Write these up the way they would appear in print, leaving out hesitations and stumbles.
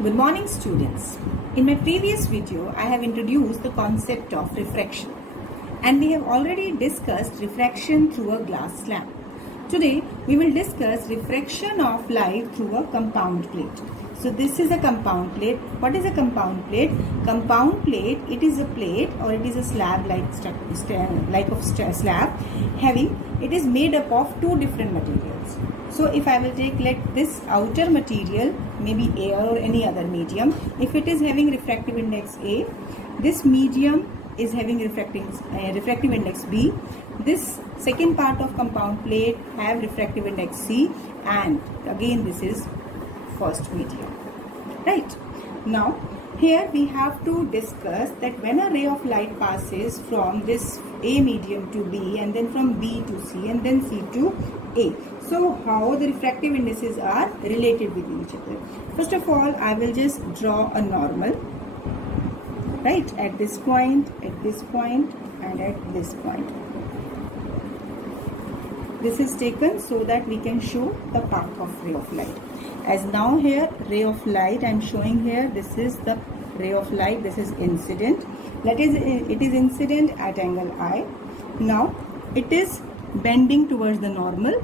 Good morning students. In my previous video, I have introduced the concept of refraction and we have already discussed refraction through a glass slab. Today, we will discuss refraction of light through a compound plate. So this is a compound plate. What is a compound plate? Compound plate, it is a plate or it is a slab slab it is made up of two different materials. So if I will take this outer material, maybe air or any other medium, if it is having refractive index A, this medium is having refractive index B, this second part of compound plate have refractive index C, and again this is first medium, right? Now here we have to discuss that when a ray of light passes from this A medium to B and then from B to C and then C to A, so how the refractive indices are related with each other. First of all, I will just draw a normal, right, at this point, and at this point. This is taken so that we can show the path of ray of light. As now here ray of light I am showing here, this is the ray of light, this is incident. That is, it is incident at angle I. Now it is bending towards the normal.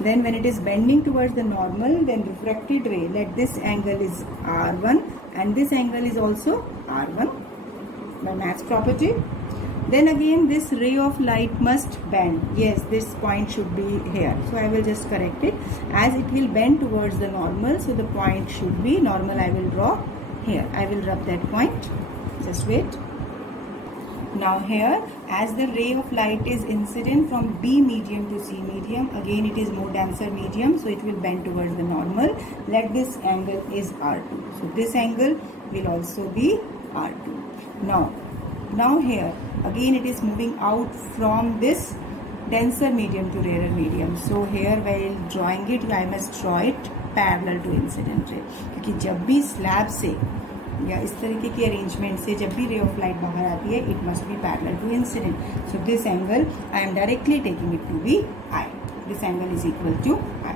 Then when it is bending towards the normal, then refracted ray, let this angle is R1 and this angle is also R1 by Mach's property. Then again this ray of light must bend. Yes, this point should be here. So I will just correct it. As it will bend towards the normal, so the point should be normal. I will draw here. I will rub that point. Just wait. Now here, as the ray of light is incident from B medium to C medium, again it is more denser medium, so it will bend towards the normal. Let this angle is R2. So this angle will also be R2. Now here, again it is moving out from this denser medium to rarer medium. So here while drawing it, I must draw it parallel to incident ray. क्योंकि जब भी slab से या इस तरीके के arrangement से जब भी रे ऑफ लाइट बाहर आती है, it must be parallel to incident. So this angle I am directly taking it to be i. This angle is equal to i.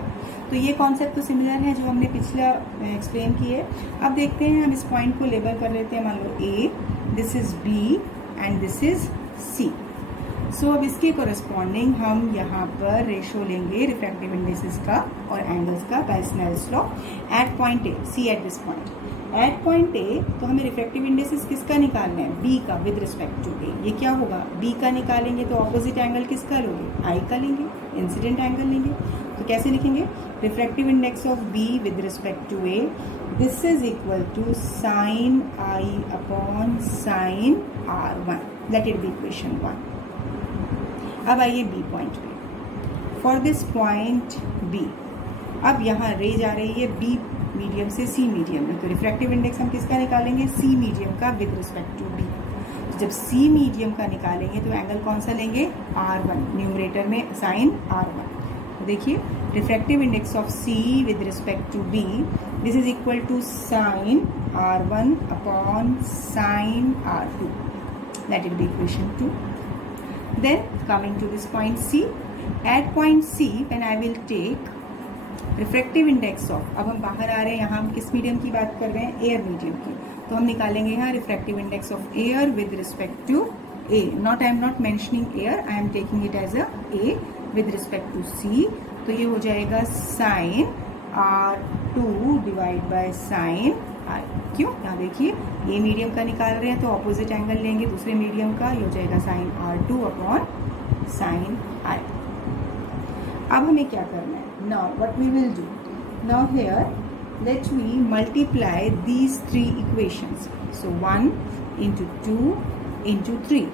तो ये कॉन्सेप्ट तो सिमिलर है जो हमने पिछला एक्सप्लेन किए. अब देखते हैं, हम इस पॉइंट को लेबल कर लेते हैं. मान लो A, this is B and this is C. So अब इसके कोरस्पॉन्डिंग हम यहाँ पर रेशो लेंगे रिफ्रैक्टिव इंडेक्सेस का और एंगल्स का by Snell's law at point A. C at this point. At point A तो हमें रिफ्रैक्टिव इंडेक्सेस किसका निकालना है? बी का विद रिस्पेक्ट टू ए. ये क्या होगा? बी का निकालेंगे तो ऑपोजिट एंगल किसका लोगे? आई का लेंगे, इंसिडेंट एंगल लेंगे. तो कैसे लिखेंगे? Refractive index of B with respect to A, this is equal to sine i upon sine R1. Let it be equation 1. अब आइए बी पॉइंट पे. फॉर दिस पॉइंट बी, अब यहाँ रे जा रही है बी मीडियम से सी मीडियम में, तो रिफ्रैक्टिव इंडेक्स हम किसका निकालेंगे? सी मीडियम का विद रिस्पेक्ट टू बी. तो जब सी मीडियम का निकालेंगे तो एंगल कौन सा लेंगे? R1. न्यूमरेटर में साइन R1. तो देखिए refractive index of C with respect to B, this is equal to sine R1 upon sine R2. That is the equation 2. Then coming to this point C, at point C when I will take refractive index of, अब हम बाहर आ रहे हैं, यहाँ हम किस medium की बात कर रहे हैं? एयर मीडियम की. तो हम निकालेंगे यहाँ refractive index of air with respect to A. Not I am not mentioning air, I am taking it as a A with respect to C. तो ये हो जाएगा sin R2 divide by sin I. क्यों? यहाँ देखिए a medium का निकाल रहे हैं तो ऑपोजिट एंगल लेंगे दूसरे मीडियम का, ये हो जाएगा sign R2 upon sine I. अब हमें क्या करना है? Now what we will do, now here let me multiply these three equations. So 1 into 2 into 3.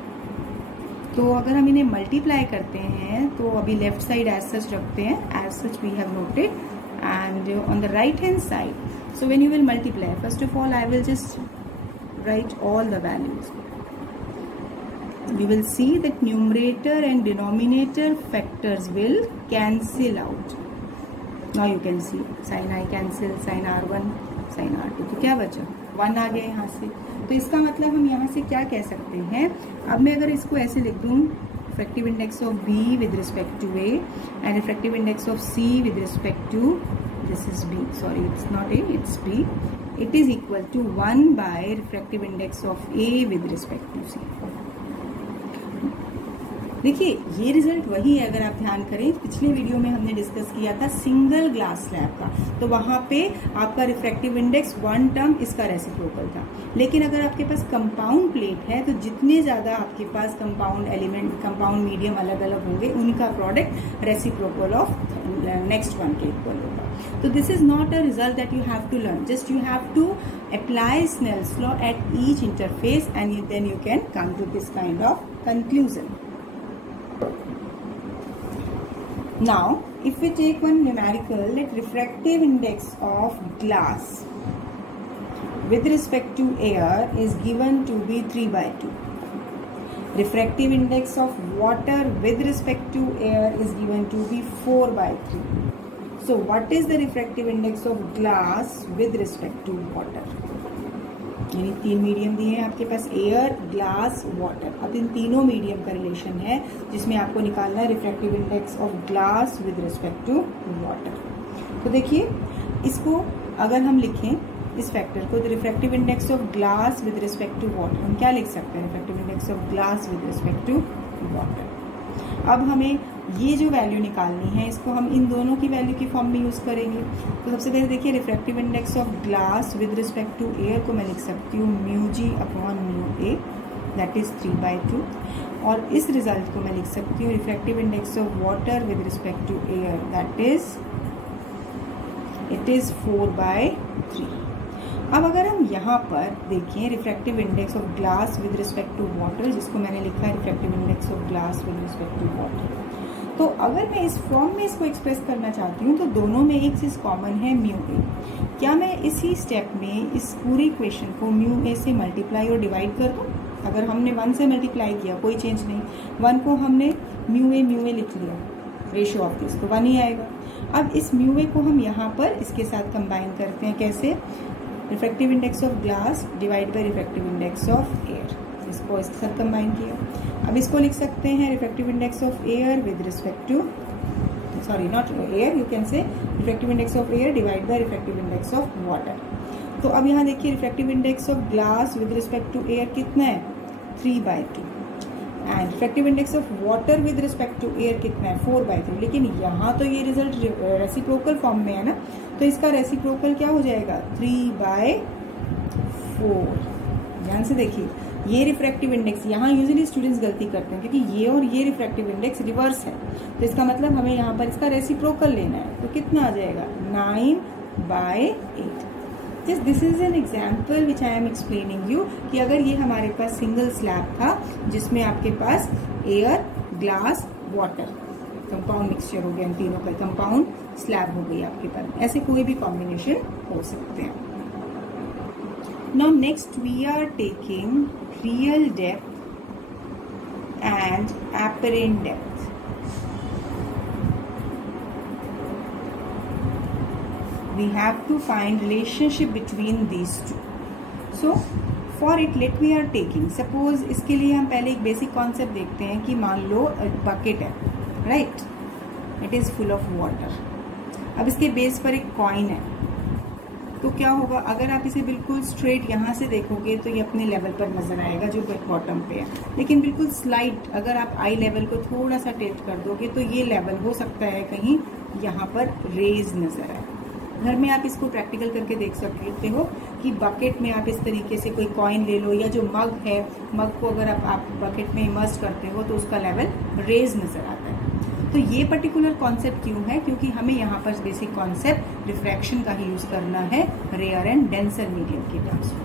तो अगर हम इन्हें मल्टीप्लाई करते हैं तो अभी लेफ्ट साइड एज सच रखते हैं, as such we have noted, and on the right hand side, so when you will multiply, first of all I will just write all the values. We will see that numerator and denominator factors will cancel out. Now you can see sin I cancel, sin R1, sin R2. तो क्या बचा? 1 आ गया यहाँ से. तो इसका मतलब हम यहाँ से क्या कह सकते हैं? अब मैं अगर इसको ऐसे लिख दूँ, refractive index of B with respect to A and refractive index of C with respect to this is B, sorry it's not A, it's B, it is equal to 1 by refractive index of A with respect to C. देखिए ये result वही है, अगर आप ध्यान करें पिछले video में हमने डिस्कस किया था सिंगल ग्लास स्लैब का, तो वहां पे आपका रिफ्रैक्टिव इंडेक्स वन टर्म इसका रेसिप्रोकल था। लेकिन अगर आपके पास कंपाउंड प्लेट है तो जितने ज्यादा आपके पास कंपाउंड एलिमेंट, कंपाउंड मीडियम अलग अलग होंगे, उनका product reciprocal of next one के इक्वल होगा। तो this is not a result that you have to learn, just you have to apply Snell's law at each interface and then you can come to this kind of conclusion. Now, if we take one numerical, let refractive index of glass with respect to air is given to be 3/2. Refractive index of water with respect to air is given to be 4/3. So, what is the refractive index of glass with respect to water? यानी 3 medium दिए हैं आपके पास, air, glass, water. अब इन तीनों medium का relation है जिसमें आपको निकालना है refractive index of glass with respect to water. तो देखिए इसको अगर हम लिखें इस फैक्टर को, तो refractive index of glass with respect to water हम क्या लिख सकते हैं, refractive index of glass with respect to water. अब हमें ये जो वैल्यू निकालनी है इसको हम इन दोनों की वैल्यू की फॉर्म में यूज करेंगे. तो सबसे पहले देखिए refractive index of glass with respect to air को मैं लिख सकती हूँ mu g upon mu a, that is 3/2. और इस रिजल्ट को मैं लिख सकती हूँ refractive index of water with respect to air, that is it is 4/3. अब अगर हम यहाँ पर देखें refractive index of glass with respect to water, जिसको मैंने लिखा है refractive index of glass with respect to water, तो अगर मैं इस फॉर्म में इसको एक्सप्रेस करना चाहती हूँ तो दोनों में एक चीज कॉमन है म्यू ए. क्या मैं इसी स्टेप में इस पूरी इक्वेशन को म्यू ए से मल्टीप्लाई और डिवाइड कर दूँ? अगर हमने 1 से मल्टीप्लाई किया कोई चेंज नहीं, 1 को हमने म्यू ए लिख लिया, रेशियो ऑफ दिस तो 1 ही आएगा. अब इस म्यू ए को हम यहाँ पर इसके साथ कंबाइन करते हैं, कैसे? Refractive index of glass divide by refractive index of air, इसको इसके साथ कंबाइन किया. अब इसको लिख सकते हैं refractive index of air with respect to, sorry not air, you can say refractive index of air divide by refractive index of water. तो अब यहाँ देखिए refractive index of glass with respect to air कितना है, 3/2. And refractive index of water with respect to air कितना है, 4/3. लेकिन यहाँ तो ये रिजल्ट रेसिप्रोकल फॉर्म में है ना, तो इसका रेसिप्रोकल क्या हो जाएगा, 3/4. ध्यान से देखिए ये रिफ्रैक्टिव इंडेक्स, यहाँ यूजुअली स्टूडेंट्स गलती करते हैं क्योंकि ये और ये रिफ्रैक्टिव इंडेक्स रिवर्स है, तो इसका मतलब हमें यहाँ पर इसका रेसिप्रोकल लेना है. तो कितना आ जाएगा, 9/8. Just this is an example which I am explaining you कि अगर ये हमारे पास सिंगल स्लैब था जिसमें आपके पास air, glass, water compound mixture हो गया, इन तीनों का कंपाउंड स्लैब हो गई आपके पास, ऐसे कोई भी कॉम्बिनेशन हो सकते हैं. Now next we are taking real depth and apparent depth. We have to find relationship between these two. So for it let we are taking, suppose इसके लिए हम पहले एक बेसिक कॉन्सेप्ट देखते हैं कि मान लो बकेट है, right, it is full of water. अब इसके बेस पर एक कॉइन है, तो क्या होगा, अगर आप इसे बिल्कुल स्ट्रेट यहाँ से देखोगे तो ये अपने लेवल पर नजर आएगा जो बॉटम पे है. लेकिन बिल्कुल स्लाइट अगर आप आई लेवल को थोड़ा सा टिल्ट कर दोगे तो ये लेवल हो सकता है कहीं यहाँ पर रेज नजर आए. घर में आप इसको प्रैक्टिकल करके देख सकते हो कि बकेट में आप इस तरीके से कोई कॉइन ले लो या जो मग है, मग को अगर आप बकेट में इमर्ज करते हो तो उसका लेवल रेज नजर आता है. तो ये पर्टिकुलर कॉन्सेप्ट क्यों है, क्योंकि हमें यहाँ पर बेसिक कॉन्सेप्ट रिफ्रैक्शन का ही यूज करना है रेयर एंड डेंसर मीडियम के टर्म्स में.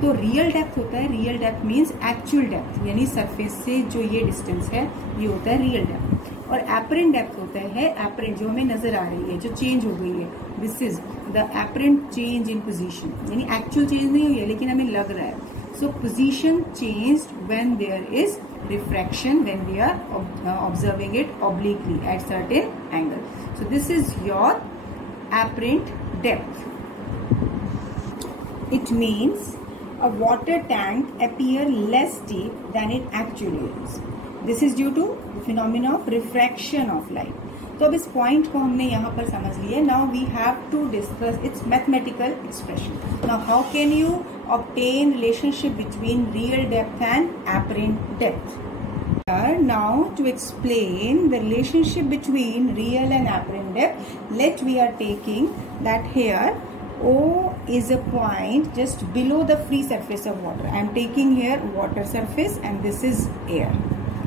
तो रियल डेप्थ होता है, real depth means actual depth, यानी सरफेस से जो ये डिस्टेंस है ये होता है रियल डेप्थ. और एपरेंट डेप्थ होता है, एपरेंट जो हमें नजर आ रही है, जो चेंज हो गई है, this is the apparent change in position, यानी एक्चुअल चेंज नहीं हुई है लेकिन हमें लग रहा है. So position changed when there is refraction, when we are observing it obliquely at certain angle. So this is your apparent depth. It means a water tank appear less deep than it actually is. This is due to the phenomena of refraction of light. तो अब इस point को हमने यहाँ पर समझ लिया. Now we have to discuss its mathematical expression. Now how can you obtain relationship between real depth and apparent depth? Now to explain the relationship between real and apparent depth, we are taking that here O is a point just below the free surface of water. I am taking here water surface and this is air,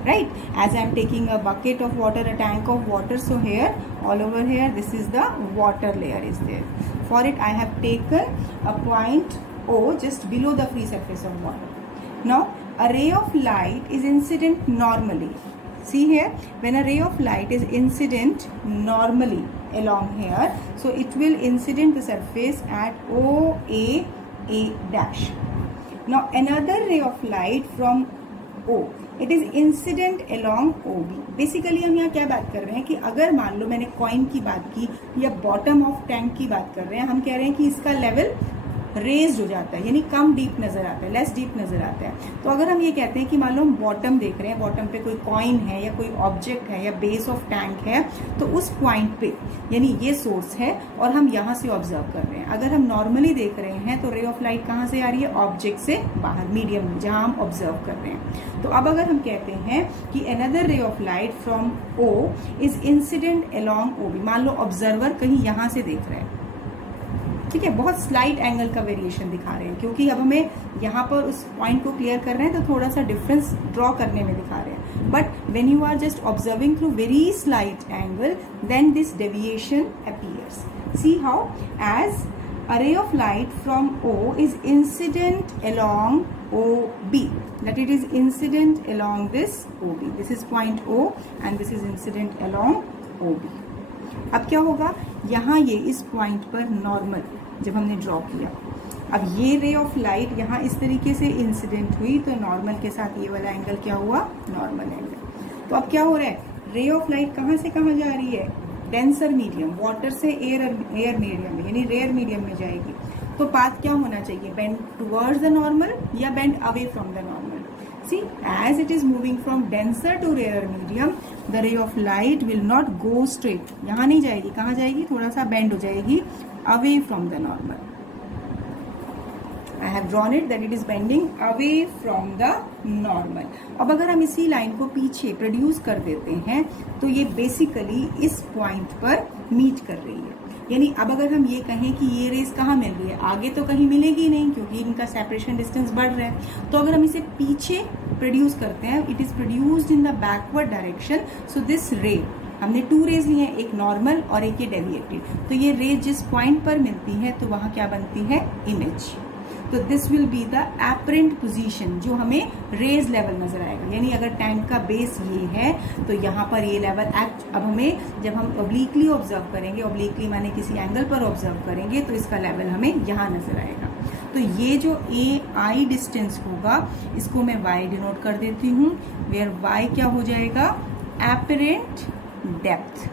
right? As I am taking a bucket of water, a tank of water, so here all over here this is the water layer is there. For it I have taken a point O just below the free surface of water. Now a ray of light is incident normally. See here, when a ray of light is incident normally along here, so it will incident the surface at OA dash. Now another ray of light from O, it is incident along OB. Basically हम यहाँ क्या बात कर रहे हैं कि अगर मान लो मैंने कॉइन की बात की या बॉटम ऑफ टैंक की बात कर रहे हैं, हम कह रहे हैं कि इसका लेवल रेज्ड हो जाता है, यानी कम डीप नजर आता है, लेस डीप नजर आता है. तो अगर हम ये कहते हैं कि मान लो हम बॉटम देख रहे हैं, बॉटम पे कोई कॉइन है या कोई ऑब्जेक्ट है या बेस ऑफ टैंक है, तो उस पॉइंट पे यानी ये सोर्स है और हम यहाँ से ऑब्जर्व कर रहे हैं. अगर हम नॉर्मली देख रहे हैं तो रे ऑफ लाइट कहाँ से आ रही है? ऑब्जेक्ट से बाहर, मीडियम में जहां हम ऑब्जर्व कर रहे हैं. तो अब अगर हम कहते हैं कि another ray of light from O is incident along OB, मान लो ऑब्जर्वर कहीं यहां से देख रहे हैं, ठीक है, बहुत स्लाइट एंगल का वेरिएशन दिखा रहे हैं, क्योंकि अब हमें यहाँ पर उस पॉइंट को क्लियर कर रहे हैं तो थोड़ा सा डिफरेंस ड्रॉ करने में दिखा रहे हैं. But when you are just observing through very slight angle, then this deviation appears. See how as a ray of light from O is incident along OB, that it is incident along this OB. This is point O and this is incident along OB. अब क्या होगा, यहाँ ये इस point पर normal जब हमने draw किया, अब ये रे ऑफ लाइट यहाँ इस तरीके से इंसिडेंट हुई तो नॉर्मल के साथ ये वाला एंगल क्या हुआ? Normal angle. तो अब क्या हो रहा है, रे ऑफ लाइट कहाँ से कहाँ जा रही है? डेंसर मीडियम, वाटर से एयर मीडियम में, यानी रेयर मीडियम में जाएगी. तो पाथ क्या होना चाहिए? बेंड टुवर्ड्स द नॉर्मल या bend away from the normal? See, as it is moving from denser to rarer medium, the ray of light will not go straight. यहाँ नहीं जाएगी, कहाँ जाएगी? थोड़ा सा बेंड हो जाएगी, away from the normal. I have drawn it that it is bending away from the normal. अब अगर हम इसी लाइन को पीछे प्रोड्यूस कर देते हैं तो ये बेसिकली इस पॉइंट पर मीट कर रही है. यानी अब अगर हम ये कहें कि ये रेस कहाँ मिल रही है, आगे तो कहीं मिलेगी नहीं क्योंकि इनका सेपरेशन डिस्टेंस बढ़ रहा है. तो अगर हम इसे पीछे प्रोड्यूस करते हैं, it is produced in the backward direction. So this रे, हमने 2 रेज ली हैं, एक नॉर्मल और एक ये डेविएटेड. तो ये रे जिस पॉइंट पर मिलती है तो वहां क्या बनती है? इमेज. तो this will be the apparent position, जो हमें रेज लेवल नजर आएगा. यानी अगर टैंक का बेस ये है तो यहाँ पर ये लेवल अब हमें जब हम ऑब्लिकली ऑब्जर्व करेंगे, ऑब्लिकली माने किसी एंगल पर ऑब्जर्व करेंगे तो इसका लेवल हमें यहाँ नजर आएगा. तो ये जो AI डिस्टेंस होगा इसको मैं Y डिनोट कर देती हूँ, वेयर Y क्या हो जाएगा? Apparent depth.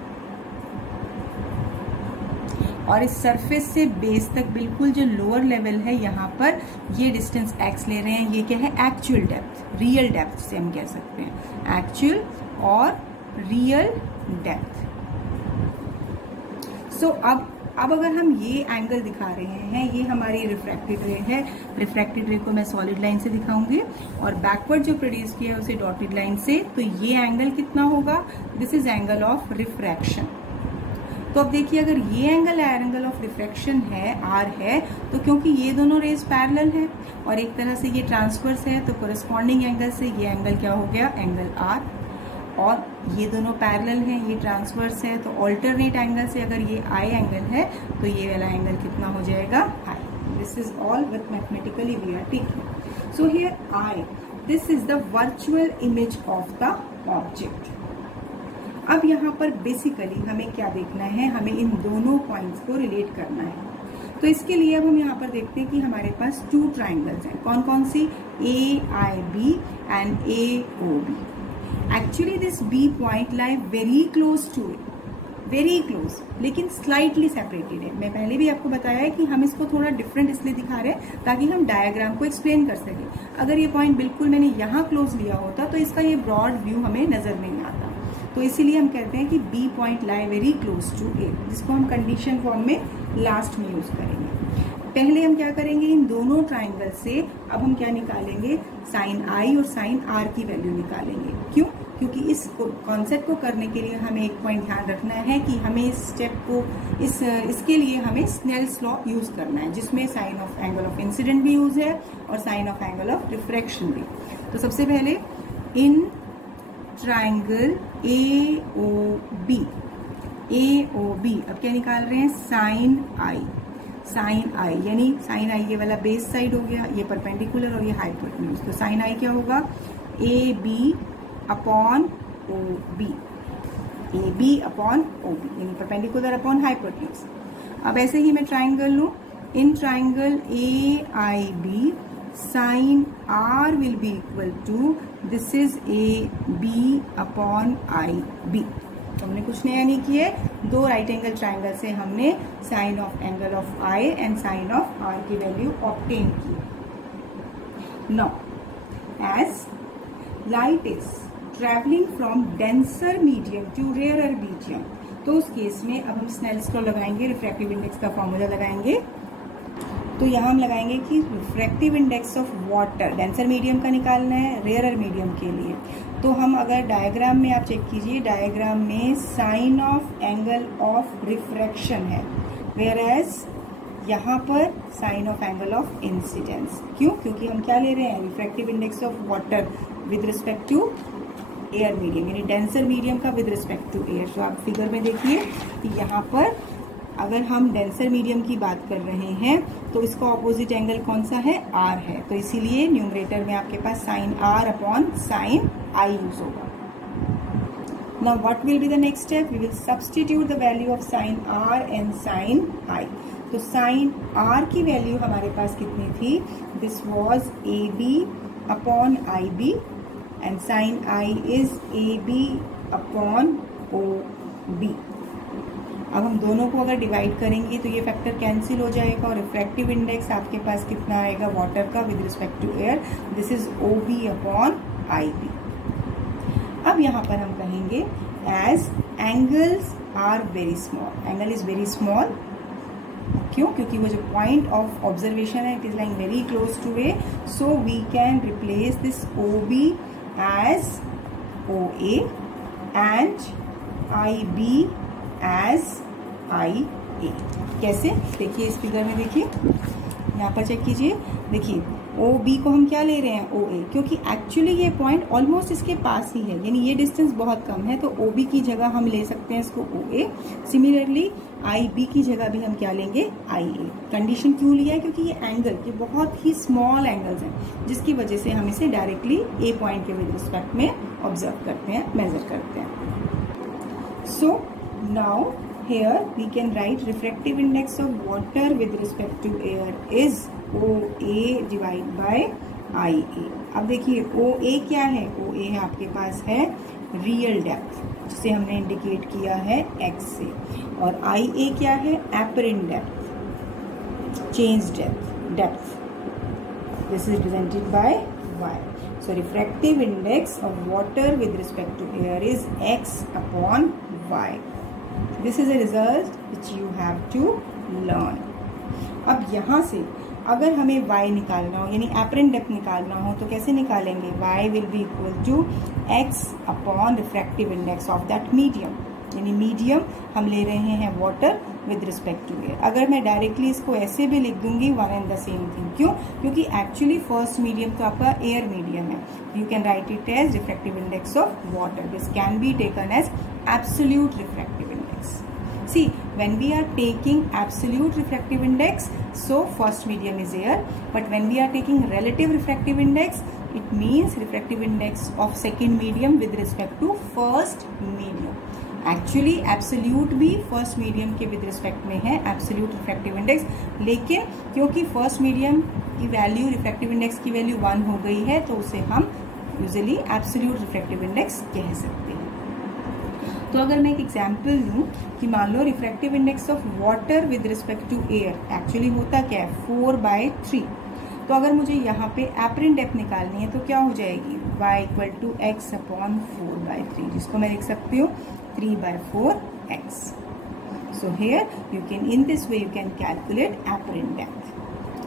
और इस सरफेस से बेस तक बिल्कुल जो लोअर लेवल है यहाँ पर ये डिस्टेंस x ले रहे हैं, ये क्या है? एक्चुअल डेप्थ, रियल डेप्थ से हम कह सकते हैं, एक्चुअल और रियल डेप्थ. सो अब अगर हम ये एंगल दिखा रहे हैं, ये हमारी रिफ्रैक्टेड रे है. रिफ्रैक्टेड रे को मैं सॉलिड लाइन से दिखाऊंगी और बैकवर्ड जो प्रोड्यूस किया है उसे डॉटेड लाइन से. तो ये एंगल कितना होगा? This is angle of refraction. तो अब देखिए, अगर ये एंगल ऑफ रिफ्रैक्शन है, R है, तो क्योंकि ये दोनों रेज पैरेलल है और एक तरह से ये ट्रांसवर्स है, तो कोरेस्पॉन्डिंग एंगल से ये एंगल क्या हो गया? Angle R. और ये दोनों पैरेलल हैं, ये ट्रांसवर्स है, तो ऑल्टरनेट एंगल से अगर ये I एंगल है तो ये वाला एंगल कितना हो जाएगा? I. This is all with mathematically we are taking. So here I, this is the virtual image of the object. अब यहाँ पर बेसिकली हमें क्या देखना है? हमें इन दोनों पॉइंट्स को रिलेट करना है. तो इसके लिए अब हम यहाँ पर देखते हैं कि हमारे पास 2 ट्राइंगल्स हैं. कौन कौन सी? AIB and AOB. Actually this B point lie very close to it, very close, लेकिन स्लाइटली सेपरेटेड है. मैं पहले भी आपको बताया है कि हम इसको थोड़ा डिफरेंट इसलिए दिखा रहे हैं ताकि हम डायग्राम को एक्सप्लेन कर सकें. अगर ये पॉइंट बिल्कुल मैंने यहाँ क्लोज लिया होता तो इसका ये ब्रॉड व्यू हमें नजर नहीं आता. तो इसीलिए हम कहते हैं कि B point lie very close to A, जिसको हम कंडीशन फॉर्म में लास्ट में यूज करेंगे। पहले हम क्या करेंगे, इन दोनों ट्राइंगल से अब हम क्या निकालेंगे, साइन आई और साइन आर की वैल्यू निकालेंगे। क्यों? क्योंकि इस कॉन्सेप्ट को करने के लिए हमें एक पॉइंट ध्यान रखना है कि हमें इस स्टेप को इसके लिए हमें स्नेल्स लॉ यूज करना है, जिसमें sine of angle of incident भी यूज है और sine of angle of refraction भी। तो सबसे पहले इन ट्राइंगल ए ओ बी, अब क्या निकाल रहे हैं, साइन आई, यानी साइन आई ये वाला बेस साइड हो गया, ये परपेंडिकुलर और ये हाइपोटेन्यूज। तो साइन आई क्या होगा, a B upon O b, यानी परपेंडिकुलर अपॉन हाइपोटेन्यूज। अब ऐसे ही मैं ट्राइंगल लूं, in triangle a i b sine r will be equal to this is A B upon I b. तो हमने कुछ नया नहीं किया, दो राइट एंगल ट्राइंगल से हमने sine of angle of i and sine of r की वैल्यू ऑब्टेन की। Now as light is travelling from denser medium to rarer medium, तो उस केस में अब हम स्नेल्स लॉ लगाएंगे, रिफ्रैक्टिव इंडेक्स का फॉर्मूला लगाएंगे। तो यहाँ हम लगाएंगे कि refractive index of water denser medium का निकालना है रेयरर मीडियम के लिए। तो हम अगर डायग्राम में आप चेक कीजिए, डायग्राम में sine of angle of refraction है, वेयर एज यहाँ पर sine of angle of incidence. क्यों? क्योंकि हम क्या ले रहे हैं, refractive index of water with respect to air medium, यानी डेंसर मीडियम का विद रिस्पेक्ट टू एयर। तो आप फिगर में देखिए कि यहाँ पर अगर हम डेंसर मीडियम की बात कर रहे हैं तो इसका ऑपोजिट एंगल कौन सा है, आर है। तो इसीलिए न्यूमरेटर में आपके पास sine r upon sine i use होगा। Now what will be the next step, we will substitute the value of sine r and sine i. तो साइन आर की वैल्यू हमारे पास कितनी थी, this was A B upon I B and sine i is A B upon O B. अब हम दोनों को अगर डिवाइड करेंगे तो ये फैक्टर कैंसिल हो जाएगा और रिफ्रैक्टिव इंडेक्स आपके पास कितना आएगा वाटर का with respect to air, this is O B upon I B. अब यहाँ पर हम कहेंगे as angles are very small, angle is very small. क्यों? क्योंकि वो जो पॉइंट ऑफ ऑब्जर्वेशन है it is lying very close to A, so we can replace this O B as O A and I B as I A. कैसे? देखिए इस figure में, देखिए यहाँ पर चेक कीजिए, देखिए ओ बी को हम क्या ले रहे हैं, ओ ए, क्योंकि एक्चुअली ये पॉइंट ऑलमोस्ट इसके पास ही है, यानी ये डिस्टेंस बहुत कम है, तो ओ बी की जगह हम ले सकते हैं इसको ओ ए। सिमिलरली आई बी की जगह भी हम क्या लेंगे, आई ए। कंडीशन क्यों लिया है, क्योंकि ये एंगल ये बहुत ही स्मॉल एंगल्स हैं, जिसकी वजह से हम इसे डायरेक्टली ए पॉइंट के विद रिस्पेक्ट में ऑब्जर्व करते हैं, मेजर करते हैं। सो now here we can write refractive index of water with respect to air is OA divided by IA। अब देखिए OA क्या है, OA है आपके पास है रियल डेप्थ, जिसे हमने इंडिकेट किया है X से, और IA क्या है, apparent depth, change depth, this is represented by Y। So refractive index of water with respect to air is X upon Y। This is a result which you have to learn। अब यहाँ से अगर हमें y निकालना हो, यानी apparent depth निकालना हो, तो कैसे निकालेंगे, y will be equal to x upon refractive index of that medium, यानी मीडियम हम ले रहे हैं water with respect to air. अगर मैं डायरेक्टली इसको ऐसे भी लिख दूंगी, one and the same thing. क्यों? क्योंकि एक्चुअली फर्स्ट मीडियम तो आपका एयर मीडियम है, you can write it as refractive index of water. This can be taken as absolute refractive index. See, when we are taking absolute refractive index, so first medium is air, but when we are taking relative refractive index, it means refractive index of second medium with respect to first medium। Actually absolute भी first medium के with respect में है absolute refractive index, लेकिन क्योंकि first medium की value refractive index की value 1 हो गई है, तो उसे हम usually absolute refractive index कह सकते हैं। तो अगर मैं एक एग्जाम्पल लूँ कि मान लो refractive index of water with respect to air, actually होता क्या है 4/3, तो अगर मुझे यहाँ पे एपरेंट डेप्थ निकालनी है तो क्या हो जाएगी, y equal to x upon 4/3, जिसको मैं लिख सकती हूँ 3/4x. So here you can, in this way you can calculate apparent depth,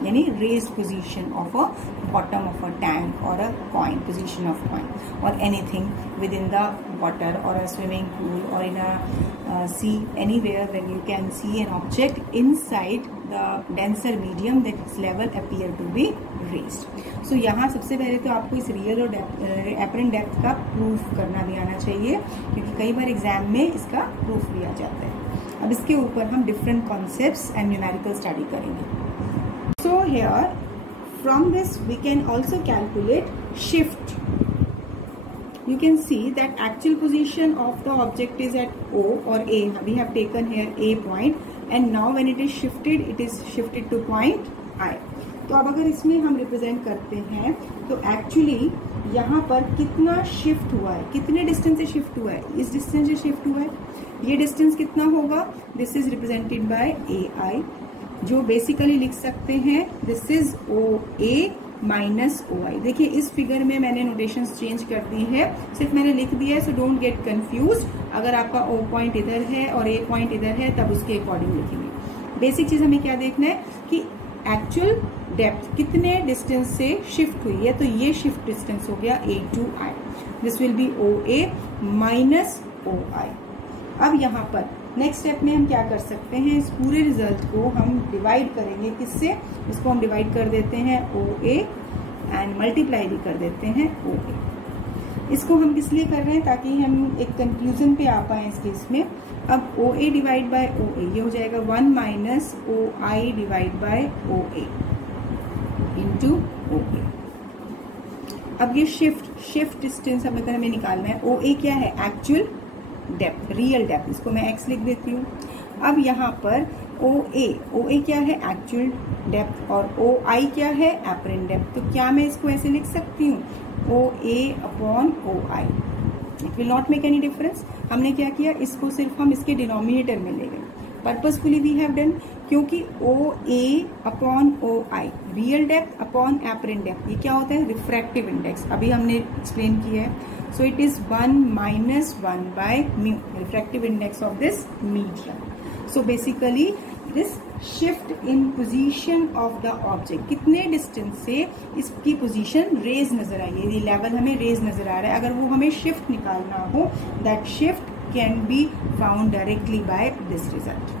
यानी raised position of a bottom of a tank or a coin, position of coin or anything within the water or a swimming pool or in a sea, anywhere when you can see an object inside the denser medium that its level appear to be raised. So यहाँ सबसे पहले तो आपको इस real और apparent depth का proof करना भी आना चाहिए, क्योंकि कई बार एग्जाम में इसका प्रूफ भी आ जाता है. अब इसके ऊपर हम different concepts and numerical study करेंगे. So here from this we can also calculate shift. You can see that actual position of the object is at O or A. We have taken here A point and now when it is shifted to point I. तो अब अगर इसमें हम represent करते हैं तो actually यहाँ पर कितना शिफ्ट हुआ है, कितने डिस्टेंस से शिफ्ट हुआ है, इस डिस्टेंस से शिफ्ट हुआ है. ये डिस्टेंस कितना होगा, this is represented by AI, जो बेसिकली लिख सकते हैं this is OA minus OI. देखिए इस फिगर में मैंने नोटेशंस चेंज कर दी है, सिर्फ मैंने लिख दिया है, सो डोंट गेट कंफ्यूज. अगर आपका O पॉइंट इधर है और A पॉइंट इधर है तब उसके अकॉर्डिंग लिखेंगे. बेसिक चीज हमें क्या देखना है कि एक्चुअल डेप्थ कितने डिस्टेंस से शिफ्ट हुई है, तो ये शिफ्ट डिस्टेंस हो गया A to I. This will be OA minus OI. अब यहाँ पर नेक्स्ट स्टेप में हम क्या कर सकते हैं, इस पूरे रिजल्ट को हम डिवाइड करेंगे किससे, इसको हम डिवाइड कर देते हैं OA एंड मल्टीप्लाई भी कर देते हैं OA. इसको हम किस लिए कर रहे हैं, ताकि हम एक कंक्लूजन पे आ पाए इस केस में. अब OA डिवाइड बाय OA ये हो जाएगा 1 minus OI divide by OA into OA. अब ये शिफ्ट डिस्टेंस हमें निकालना है. OA क्या है, एक्चुअल डेप्थ, रियल डेप्थ, इसको मैं x लिख देती हूँ. अब यहाँ पर OA क्या है, एक्चुअल डेप्थ, और OI क्या है, एपरेंट डेप्थ. तो क्या मैं इसको ऐसे लिख सकती हूँ, OA upon OI. It will not make any difference. हमने क्या किया, इसको सिर्फ हम इसके डिनोमिनेटर में ले गए. पर्पसफुली वी हैव डन, क्योंकि OA upon OI real depth upon apparent depth, ये क्या होता है, रिफ्रैक्टिव इंडेक्स. अभी हमने एक्सप्लेन किया है. So it is 1 minus 1 by mu, refractive index of this medium. So basically this shift in position of the object, कितने distance से इसकी पोजीशन रेज नजर आई है, ये लेवल हमें रेज नजर आ रहा है. अगर वो हमें शिफ्ट निकालना हो, that shift can be found directly by this result.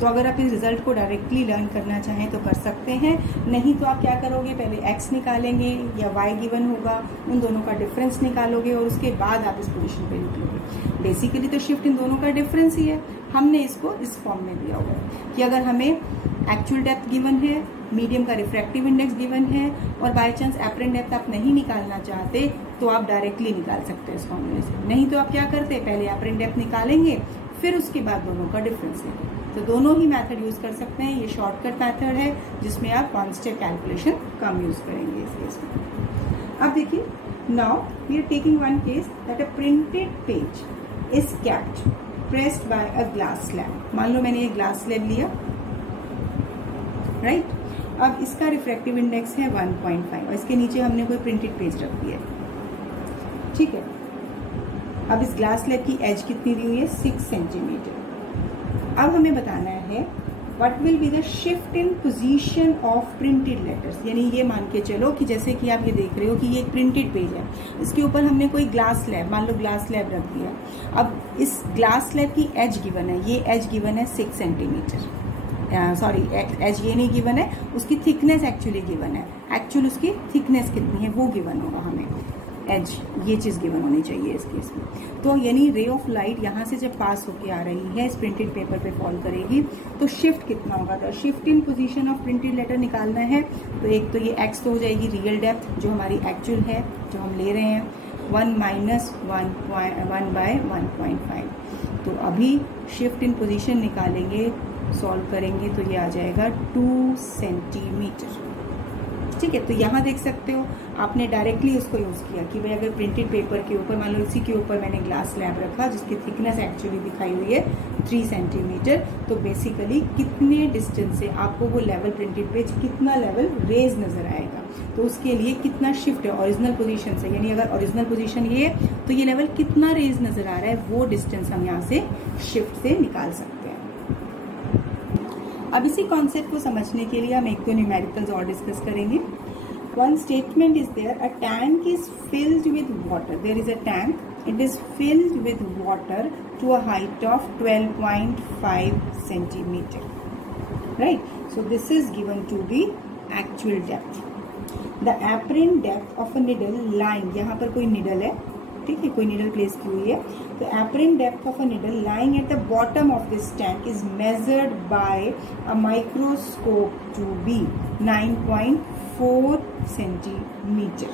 तो अगर आप इस रिजल्ट को डायरेक्टली लर्न करना चाहें तो कर सकते हैं, नहीं तो आप क्या करोगे, पहले x निकालेंगे या y गिवन होगा, उन दोनों का डिफरेंस निकालोगे और उसके बाद आप इस पोजीशन पे निकलोगे. बेसिकली तो शिफ्ट इन दोनों का डिफरेंस ही है. हमने इसको इस फॉर्म में दिया हुआ है कि अगर हमें एक्चुअल डेप्थ गिवन है, मीडियम का रिफ्रैक्टिव इंडेक्स गिवन है और बाय चांस एपरेंट डेप्थ आप नहीं निकालना चाहते तो आप डायरेक्टली निकाल सकते हैं इस फॉर्मूले से. नहीं तो आप क्या करते हैं, पहले एपरेंट डेप्थ निकालेंगे फिर उसके बाद दोनों का डिफरेंस लेंगे. तो दोनों ही मेथड यूज कर सकते हैं. ये शॉर्टकट मेथड है जिसमें आप कॉन्स्टेंट कैलकुलेशन कम यूज करेंगे इस केस में. अब देखिए, now we are taking one case that a printed page is kept pressed by a glass slab. मान लो मैंने ये ग्लास स्लैब लिया, राइट. अब इसका रिफ्रैक्टिव इंडेक्स है 1.5 और इसके नीचे हमने कोई प्रिंटेड पेज रख दिया, ठीक है. अब इस ग्लास स्लैब की एज कितनी दी हुई है, 6 सेंटीमीटर. अब हमें बताना है what will be the shift in position of printed letters. यानी ये मान के चलो कि जैसे कि आप ये देख रहे हो कि ये एक प्रिंटेड पेज है, इसके ऊपर हमने कोई ग्लास स्लैब, मान लो ग्लास स्लैब रख दिया. अब इस ग्लास स्लैब की एज गिवन है, ये एज गिवन है 6 सेंटीमीटर. सॉरी, एज ये नहीं गिवन है, उसकी थिकनेस एक्चुअली गिवन है. एक्चुअल उसकी थिकनेस कितनी है वो गिवन होगा हमें. एज ये चीज गिवन होनी चाहिए इस केस में. तो यानी रे ऑफ लाइट यहाँ से जब पास होके आ रही है, इस प्रिंटेड पेपर पे फॉल करेगी, तो शिफ्ट कितना होगा. तो shift in position of printed letter निकालना है. तो एक तो ये एक्स तो हो जाएगी रियल डेप्थ जो हमारी एक्चुअल है, जो हम ले रहे हैं, 1 माइनस 1 बाय 1.5. तो अभी शिफ्ट इन पोजीशन निकालेंगे, सॉल्व करेंगे तो ये आ जाएगा 2 सेंटीमीटर. ठीक है। तो यहाँ देख सकते हो आपने डायरेक्टली उसको यूज किया कि भाई अगर प्रिंटेड पेपर के ऊपर मान लो इसी के ऊपर मैंने ग्लास स्लैब रखा जिसकी थिकनेस एक्चुअली दिखाई हुई है 3 सेंटीमीटर, तो बेसिकली कितने डिस्टेंस से आपको वो लेवल प्रिंटेड पेज कितना लेवल रेज नजर आएगा, तो उसके लिए कितना शिफ्ट है ओरिजिनल पोजीशन से, यानी अगर ओरिजिनल पोजीशन ये है तो ये लेवल कितना रेज नजर आ रहा है वो डिस्टेंस हम यहाँ से शिफ्ट से निकाल सकते हैं। अब इसी कॉन्सेप्ट को समझने के लिए हम एक दो न्यूमेरिकल्स और डिस्कस करेंगे। One statement is there, a tank is filled with water. There is a tank, it is filled with water to a height of 12.5 centimeter. Right? So this is given to the actual depth. The apparent depth of a needle lying, यहाँ पर कोई needle है, ठीक है, कोई needle place की हुई है, तो apparent depth of a needle lying at the bottom of this tank is measured by a microscope to be 9.4 centimetre,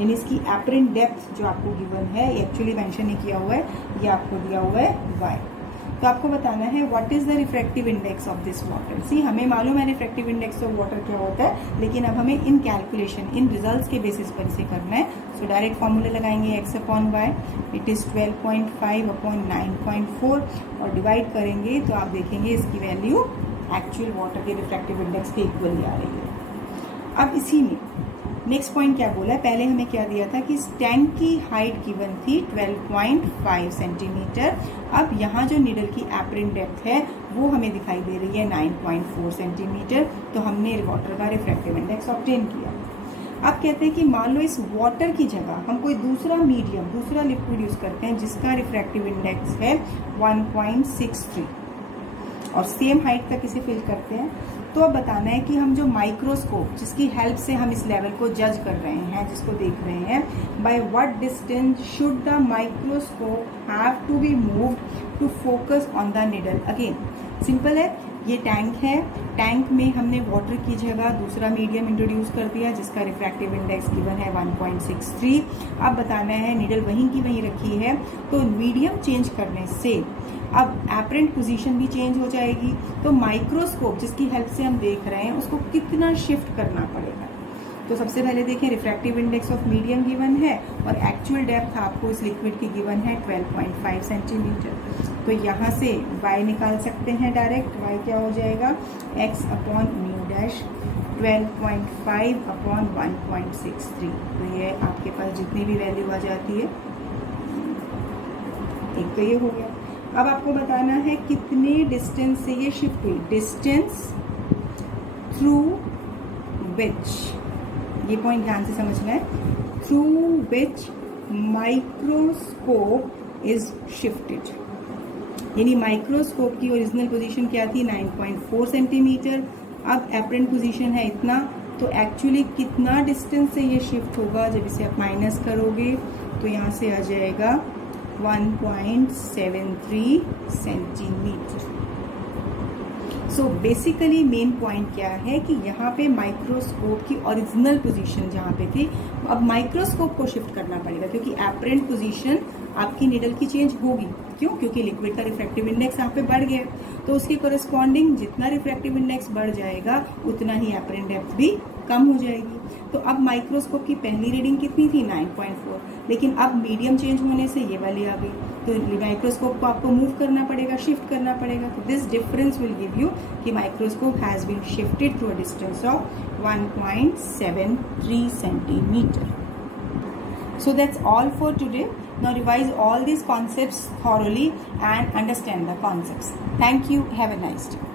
यानी इसकी एपरेंट डेप्थ जो आपको गिवन है, एक्चुअली मेंशन नहीं किया हुआ है, ये आपको दिया हुआ है y। तो आपको बताना है what is the refractive index of this water. See हमें मालूम है रिफ्रैक्टिव इंडेक्स ऑफ वाटर क्या होता है, लेकिन अब हमें इन कैलकुलेशन इन रिजल्ट्स के बेसिस पर इसे करना है। सो डायरेक्ट फॉर्मूले लगाएंगे x upon y, it is 12.5 upon 9.4 और डिवाइड करेंगे तो आप देखेंगे इसकी वैल्यू एक्चुअल वाटर के रिफ्रैक्टिव इंडेक्स के इक्वली आ रही है। अब इसी में नेक्स्ट पॉइंट क्या बोला है, पहले हमें क्या दिया था कि इस टैंक की हाइट गिवन थी 12.5 सेंटीमीटर। अब यहाँ जो नीडल की एपरेंट डेप्थ है वो हमें दिखाई दे रही है 9.4 सेंटीमीटर, तो हमने वाटर का रिफ्रैक्टिव इंडेक्स ऑब्टेन किया। अब कहते हैं कि मान लो इस वाटर की जगह हम कोई दूसरा मीडियम, दूसरा लिक्विड यूज करते हैं जिसका रिफ्रैक्टिव इंडेक्स है 1.63 और सेम हाइट तक इसे फिल करते हैं। तो अब बताना है कि हम जो माइक्रोस्कोप जिसकी हेल्प से हम इस लेवल को जज कर रहे हैं, जिसको देख रहे हैं, by what distance should the microscope have to be moved to focus on the needle. Again simple है, ये टैंक है, टैंक में हमने वाटर की जगह दूसरा मीडियम इंट्रोड्यूस कर दिया जिसका रिफ्रैक्टिव इंडेक्स गिवन है 1.63। अब बताना है निडल वहीं की वहीं रखी है, तो मीडियम चेंज करने से अब एपरेंट पोजीशन भी चेंज हो जाएगी, तो माइक्रोस्कोप जिसकी हेल्प से हम देख रहे हैं उसको कितना शिफ्ट करना पड़ेगा। तो सबसे पहले देखें refractive index of medium given है और एक्चुअल डेप्थ आपको इस लिक्विड की गिवन है 12.5 सेंटीमीटर। तो यहाँ से y निकाल सकते हैं डायरेक्ट, y क्या हो जाएगा x upon mu dash 12.5 upon 1.63। तो ये आपके पास जितनी भी वैल्यू आ जाती है, एक तो ये हो गया। अब आपको बताना है कितने डिस्टेंस से ये शिफ्ट हुई, डिस्टेंस थ्रू विच, ये पॉइंट ध्यान से समझना है, through which microscope is shifted, यानी माइक्रोस्कोप की ओरिजिनल पोजीशन क्या थी 9.4 सेंटीमीटर, अब एपरेंट पोजीशन है इतना, तो एक्चुअली कितना डिस्टेंस से ये शिफ्ट होगा, जब इसे आप माइनस करोगे तो यहाँ से आ जाएगा 1.73 centimetre. So basically main point क्या है कि यहाँ पे माइक्रोस्कोप की ओरिजिनल पोजीशन जहाँ पे थी, अब माइक्रोस्कोप को शिफ्ट करना पड़ेगा क्योंकि एपरेंट पोजीशन आपकी निडल की चेंज होगी। क्यों? क्योंकि लिक्विड का रिफ्रैक्टिव इंडेक्स यहाँ पे बढ़ गया, तो उसके कोरेस्पॉन्डिंग जितना रिफ्रैक्टिव इंडेक्स बढ़ जाएगा उतना ही एपरेंट डेप्थ भी कम हो जाएगी। तो अब माइक्रोस्कोप की पहली रीडिंग कितनी थी 9.4, लेकिन अब मीडियम चेंज होने से ये वाली आ गई, तो माइक्रोस्कोप को आपको मूव करना पड़ेगा, शिफ्ट करना पड़ेगा। तो this difference will give you कि microscope has been shifted to a distance of 1.73 centimetre. So that's all for today. Now revise all these concepts thoroughly and understand the concepts. Thank you. Have a nice day.